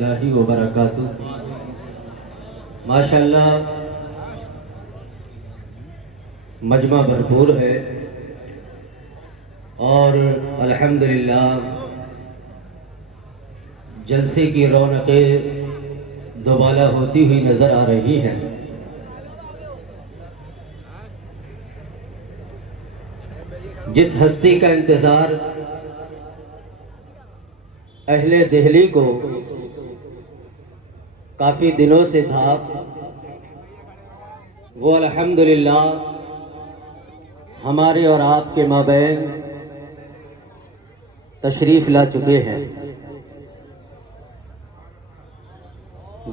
اللہ وبرکاتہ۔ ماشاءاللہ مجمع بھرپور ہے اور الحمدللہ جلسے کی رونقیں دوبالا ہوتی ہوئی نظر آ رہی ہیں۔ جس ہستی کا انتظار اہل دہلی کو کافی دنوں سے تھا، وہ الحمدللہ ہمارے اور آپ کے مابین تشریف لا چکے ہیں۔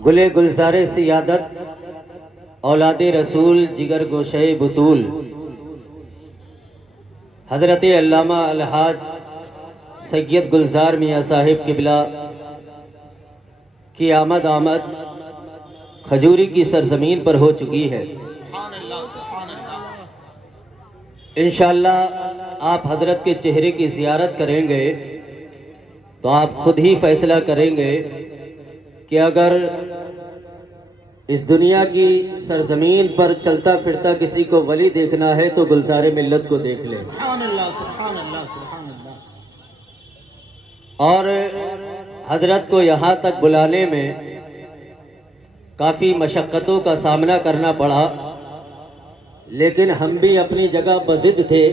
گلے گلزار سیادت اولاد رسول جگر گوشے بطول حضرت علامہ الحاج سید گلزار میاں صاحب قبلہ کی آمد کھجوری کی سرزمین پر ہو چکی ہے۔ انشاءاللہ آپ حضرت کے چہرے کی زیارت کریں گے تو آپ خود ہی فیصلہ کریں گے کہ اگر اس دنیا کی سرزمین پر چلتا پھرتا کسی کو ولی دیکھنا ہے تو گلزار ملت کو دیکھ لیں۔ سبحان اللہ سبحان اللہ سبحان اللہ۔ اور حضرت کو یہاں تک بلانے میں کافی مشقتوں کا سامنا کرنا پڑا، لیکن ہم بھی اپنی جگہ بضد تھے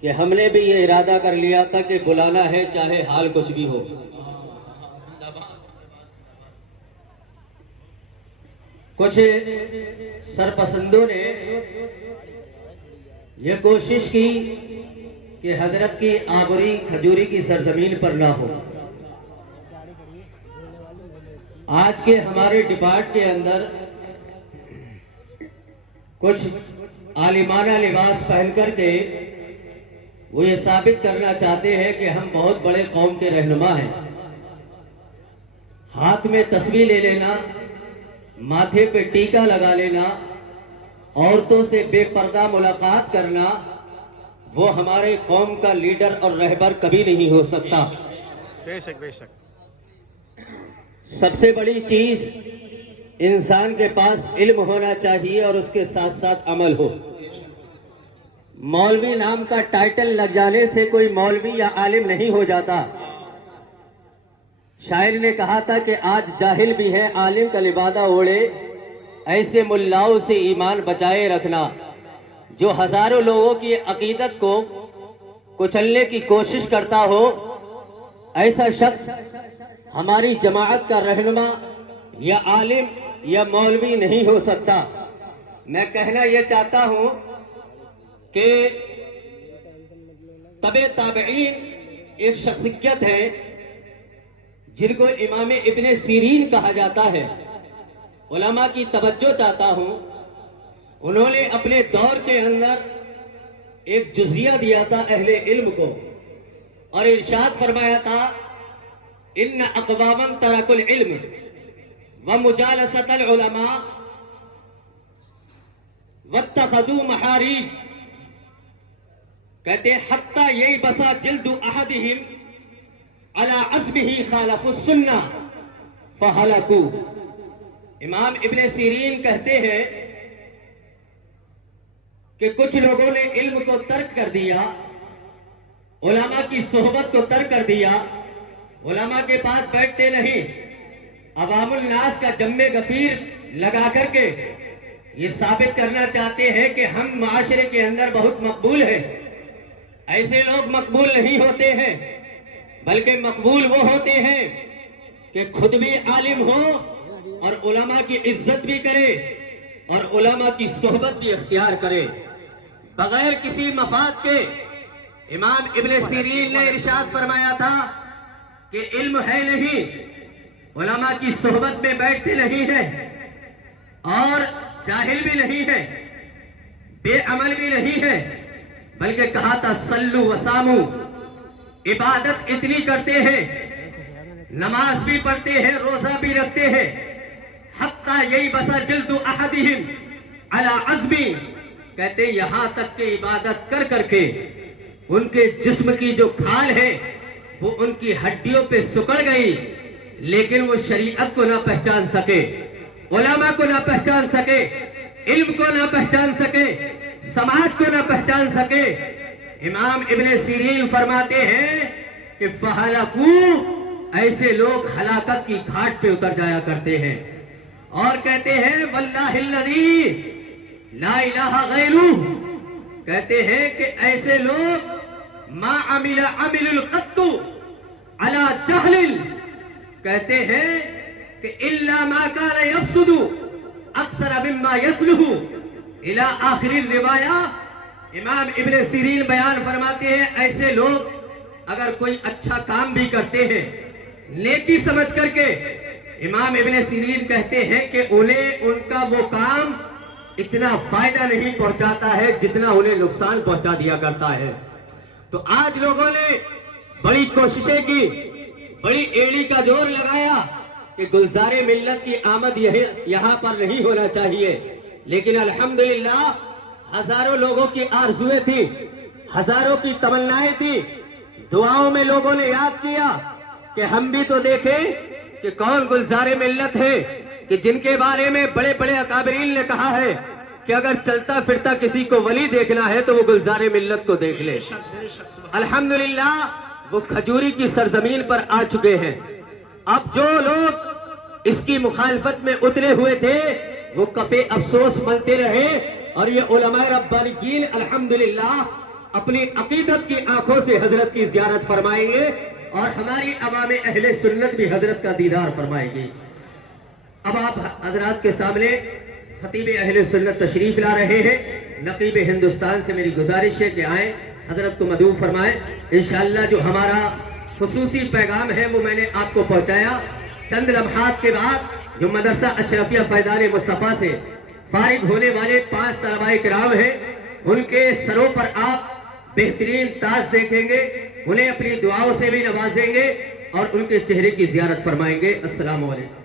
کہ ہم نے بھی یہ ارادہ کر لیا تھا کہ بلانا ہے چاہے حال کچھ بھی ہو۔ کچھ سرپسندوں نے یہ کوشش کی کہ حضرت کی آبری کھجوری کی سرزمین پر نہ ہو۔ آج کے ہمارے ڈپارٹ کے اندر کچھ عالمانہ لباس پہن کر کے وہ یہ ثابت کرنا چاہتے ہیں کہ ہم بہت بڑے قوم کے رہنما ہیں۔ ہاتھ میں تسبیح لے لینا، ماتھے پہ ٹیکا لگا لینا، عورتوں سے بے پردہ ملاقات کرنا، وہ ہمارے قوم کا لیڈر اور رہبر کبھی نہیں ہو سکتا۔ بے شک بے شک۔ سب سے بڑی چیز انسان کے پاس علم ہونا چاہیے اور اس کے ساتھ ساتھ عمل ہو۔ مولوی نام کا ٹائٹل لگ جانے سے کوئی مولوی یا عالم نہیں ہو جاتا۔ شاعر نے کہا تھا کہ آج جاہل بھی ہے عالم کا لبادہ اوڑے، ایسے ملاؤں سے ایمان بچائے رکھنا۔ جو ہزاروں لوگوں کی عقیدت کو کچلنے کی کوشش کرتا ہو، ایسا شخص ہماری جماعت کا رہنما یا عالم یا مولوی نہیں ہو سکتا۔ میں کہنا یہ چاہتا ہوں کہ تبع تابعین ایک شخصیت ہے جن کو امام ابن سیرین کہا جاتا ہے۔ علماء کی توجہ چاہتا ہوں، انہوں نے اپنے دور کے اندر ایک جزیہ دیا تھا اہل علم کو، اور ارشاد فرمایا تھا ان اقواما ترکوا العلم ومجالسۃ العلماء واتخذوا محاريب، کہتے حتی یہی بسا جلد احدہم علی عزمہ خالف السنہ فہلکوا۔ امام ابن سیرین کہتے ہیں کہ کچھ لوگوں نے علم کو ترک کر دیا، علماء کی صحبت کو ترک کر دیا، علماء کے پاس بیٹھتے نہیں، عوام الناس کا جم غفیر لگا کر کے یہ ثابت کرنا چاہتے ہیں کہ ہم معاشرے کے اندر بہت مقبول ہیں۔ ایسے لوگ مقبول نہیں ہوتے ہیں، بلکہ مقبول وہ ہوتے ہیں کہ خود بھی عالم ہو اور علماء کی عزت بھی کرے اور علماء کی صحبت بھی اختیار کرے بغیر کسی مفاد کے۔ امام ابن سیرین نے ارشاد فرمایا تھا کہ علم ہے نہیں، علماء کی صحبت میں بیٹھتے نہیں ہیں، اور جاہل بھی نہیں ہے، بے عمل بھی نہیں ہے، بلکہ کہا تھا صلو وسامو، عبادت اتنی کرتے ہیں، نماز بھی پڑھتے ہیں، روزہ بھی رکھتے ہیں، حتی یہی بسا جلد احدہم علی عزمی، کہتے یہاں تک کہ عبادت کر کر کے ان کے جسم کی جو کھال ہے وہ ان کی ہڈیوں پہ سکڑ گئی، لیکن وہ شریعت کو نہ پہچان سکے، علماء کو نہ پہچان سکے، علم کو نہ پہچان سکے، سماج کو نہ پہچان سکے۔ امام ابن سیرین فرماتے ہیں کہ فَهَلَكُوا، ایسے لوگ ہلاکت کی گھاٹ پہ اتر جایا کرتے ہیں اور کہتے ہیں وَاللَّهِ الَّذِي لَا إِلَٰهَ غَيْرُهُ، کہتے ہیں کہ ایسے لوگ مَا عَمِلَ عَمِلُ الْقَطُّ عَلَى جَهْلٍ، کہتے ہیں کہ إِلَّا مَا كَانَ يَفْسُدُ أَكْثَرَ مِمَّا يَصْلُحُ إِلَىٰ آخِرِ الرِّوَایَہ۔ امام ابن سیرین بیان فرماتے ہیں ایسے لوگ اگر کوئی اچھا کام بھی کرتے ہیں نیکی سمجھ کر کے، امام ابن سیرین کہتے ہیں کہ انہیں ان کا وہ کام اتنا فائدہ نہیں پہنچاتا ہے جتنا انہیں نقصان پہنچا دیا کرتا ہے۔ تو آج لوگوں نے بڑی کوششیں کی، بڑی ایڑی کا زور لگایا کہ گلزار ملت کی آمد یہاں پر نہیں ہونا چاہیے، لیکن الحمدللہ ہزاروں لوگوں کی آرزویں تھی، ہزاروں کی تمنائیں تھی، دعاؤں میں لوگوں نے یاد کیا کہ ہم بھی تو دیکھیں کہ کون گلزار ملت ہے کہ جن کے بارے میں بڑے بڑے اکابرین نے کہا ہے کہ اگر چلتا پھرتا کسی کو ولی دیکھنا ہے تو وہ گلزار ملت کو دیکھ لے۔ الحمدللہ وہ کھجوری کی سرزمین پر آ چکے ہیں۔ اب جو لوگ اس کی مخالفت میں اترے ہوئے تھے وہ کفے افسوس ملتے رہے، اور یہ علماء ربانیین الحمدللہ اپنی عقیدت کی آنکھوں سے حضرت کی زیارت فرمائیں گے، اور ہماری عوام اہل سنت بھی حضرت کا دیدار فرمائے گی۔ اب آپ حضرات کے سامنے خطیب اہل سنت تشریف لا رہے ہیں۔ نقیب ہندوستان سے میری گزارش ہے کہ آئیں، حضرت کو مدعو فرمائیں۔ انشاءاللہ جو ہمارا خصوصی پیغام ہے وہ میں نے آپ کو پہنچایا۔ چند لمحات کے بعد جو مدرسہ اشرفیہ فیضان مصطفیٰ سے فارغ ہونے والے 5 طلباء کرام ہیں، ان کے سروں پر آپ بہترین تاج دیکھیں گے، انہیں اپنی دعاؤں سے بھی نوازیں گے اور ان کے چہرے کی زیارت فرمائیں گے۔ السلام علیکم۔